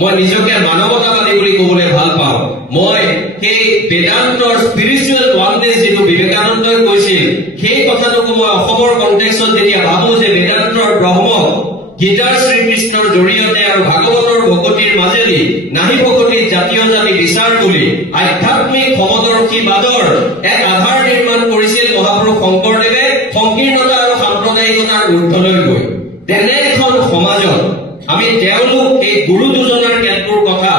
মই নিজকে মানৱতাবাদী বুলি ক'বলৈ ভাল পাওঁ মই সেই বেদান্তৰ স্পিৰিচুৱেল ওৱাননেছ যেটো বিবেকানন্দই কৈছিল সেই কথাটোক মই অসমৰ কনটেক্সটত যেতিয়া ভাবো যে বেদান্তৰ ব্ৰহ্ম গীতাৰ শ্ৰীকৃষ্ণৰ জৰিয়তে আৰু ভাগৱতৰ ভকতিৰ মাজেদি নাহি ভকতিৰ জাতীয় জাতি বিচাৰ কৰি আধ্যাত্মিক সমদৰ্শীবাদৰ এক আধাৰ নিৰ্মাণ কৰিছিল মহাপুৰুষ শংকৰদেৱে সংকীৰ্ণতা আৰু সাম্প্ৰদায়িকতাৰ ঊৰ্ধলৈ গৈ তেনে এখন সমাজত আমি তেওঁলোক এই গুৰু দুজনৰ ক্ষেত্ৰৰ কথা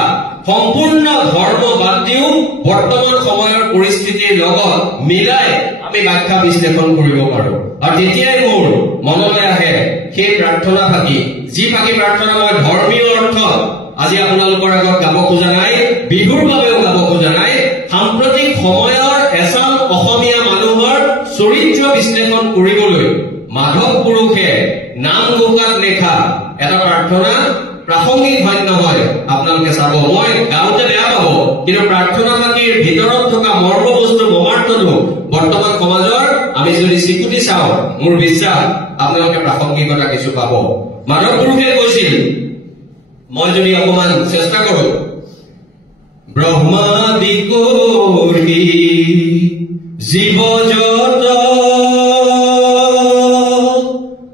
সম্পূৰ্ণ ধৰ্ম বাদ দিও বৰ্তমান সময়ৰ পৰিস্থিতিৰ লগত মিলাই আমি ব্যাখ্যা বিশ্লেষণ কৰিব পাৰো আৰু তেতিয়াই মোৰ মনলৈ আহে সেই প্ৰাৰ্থনা ফাকি যি ফাকি প্ৰাৰ্থনা মই ধৰ্মীয় অৰ্থ আজি আপোনালোকৰ আগত গাব খোজা নাই বিহুৰ বাবেও গাব খোজা নাই সাম্প্ৰতিক সময়ৰ এচাম অসমীয়া মানুহৰ চৰিত্ৰ বিশ্লেষণ কৰিবলৈ মাধৱ পুৰুষে নাম গোকাত লেখা এটা প্ৰাৰ্থনা প্ৰাসংগিক হয় নহয় আপোনালোকে চাব মই গাওঁতে বেয়া পাব কিন্তু প্ৰাৰ্থনা ফাকিৰ ভিতৰত থকা মৰ্মবস্তু মমাৰ্থটো বৰ্তমান সমাজৰ আমি যদি স্বীকৃতি চাওঁ মোৰ বিশ্বাস আপোনালোকে প্ৰাসংগিকতা কিছু পাব মাধৱ পুৰুষে কৈছিল মই যদি অকমান চেষ্টা কৰো ব্ৰহ্মাদি কৰি জীৱ জগত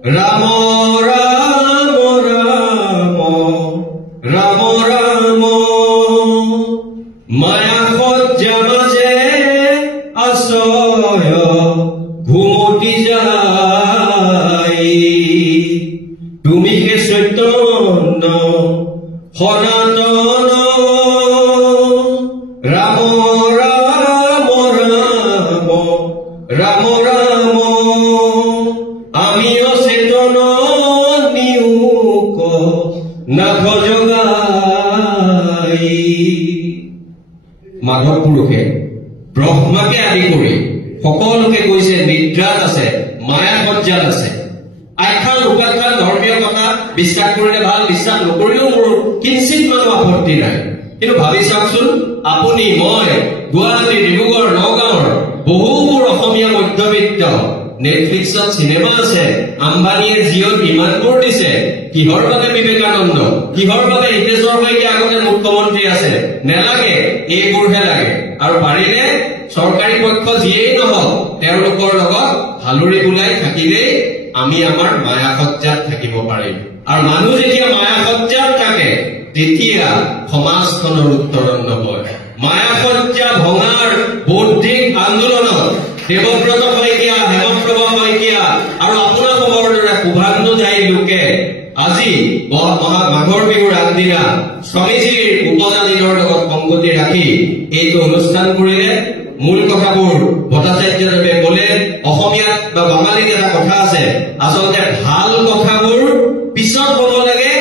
ৰাম ৰাম ৰাম ৰাম ৰাম মায়া সজ্জা মাজে আশ্ৰয় ঘুমটি যায় তুমি হে চৈতন্য সনাতন ৰাম ৰাম ৰাম ৰাম ৰাম আমি অচেতন নিয়োগ নাথ জগাই মাধৱ পুৰুষে ব্ৰহ্মাকে আদি কৰি সকলোকে কৈছে নিদ্ৰাত আছে মায়া সজ্জাত আছে আখ্যান উপাখ্যান ধৰ্মীয় কথা বিশ্বাস কৰিলে ভাল বিশ্বাস নকৰিলেও মোৰ কিঞ্চিত মানুহ আপত্তি নাই কিন্তু ভাবি চাওকচোন আপুনি মই গুৱাহাটী ডিব্ৰুগড় নগাঁৱৰ বহুবোৰ অসমীয়া মধ্যবিত্ত নেটফ্লিক্সত চিনেমা আছে আম্বানীয়ে জিঅ'ত ইমানবোৰ দিছে কিহৰ বাবে বিবেকানন্দ কিহৰ বাবে হিতেশ্বৰ শইকীয়া আগতে মুখ্যমন্ত্ৰী আছে নেলাগে এইবোৰহে লাগে আৰু পাৰিলে চৰকাৰী পক্ষ যিয়েই নহওক তেওঁলোকৰ লগত হালুৰি বুলাই থাকিলেই আমি আমাৰ মায়া সজ্জাত থাকিব পাৰিম আৰু মানুহ যেতিয়া মায়া সজ্জাত থাকে তেতিয়া সমাজখনৰ উত্তৰণ নবয় মায়া সজ্জা ভঙাৰ বৌদ্ধিক আন্দোলনত দেৱব্ৰত শইকীয়া হেমপ্ৰভা শইকীয়া আৰু আপোনালোকৰ দৰে শুভানুযায়ী লোকে আজি মাঘৰ বিহুৰ আগদিনা স্বামীজীৰ উপজাতিৰ লগত সংগতি ৰাখি এইটো অনুষ্ঠান কৰিলে মূল কথাবোৰ ভট্টাচাৰ্যদেৱে ক'লে অসমীয়াত বা বাঙালীত এটা কথা আছে আচলতে ভাল কথাবোৰ পিছত হ'ব লাগে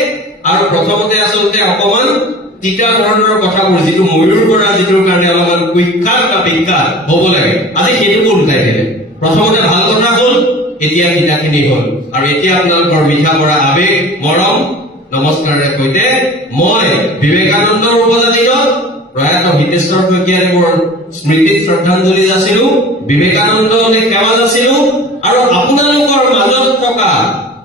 আৰু প্ৰথমতে আচলতে অকমান তিতা ধৰণৰ কথাবোৰ যিটো ময়ূৰ পৰা যিটোৰ কাৰণে অলপমান কুখ্যাত বা বিখ্যাত হ'ব লাগে আজি সেইটোকো উল্টাই দিলে প্ৰথমতে ভাল কথা হ'ল এতিয়া তিতাখিনি হ'ল আৰু এতিয়া আপোনালোকৰ মিঠা পৰা আবেগ মৰম নমস্কাৰৰ সৈতে মই বিবেকানন্দৰ উপজাতিত প্ৰয়াত হিতেশ্বৰ শইকীয়াদেৱৰ স্মৃতিত শ্ৰদ্ধাঞ্জলি যাচিলো বিবেকানন্দলৈ সেৱা যাচিলো আৰু আপোনালোকৰ মাজত থকা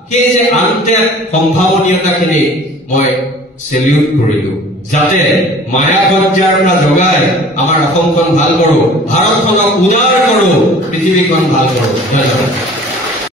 সেই যে আনটেপ সম্ভাৱনীয়তাখিনি মই সেলিউট কৰিলো যাতে মায়া সজ্জাৰ পৰা জগাই আমাৰ অসমখন ভাল কৰো ভাৰতখনক উদাৰ কৰো পৃথিৱীখন ভাল কৰো ধন্যবাদ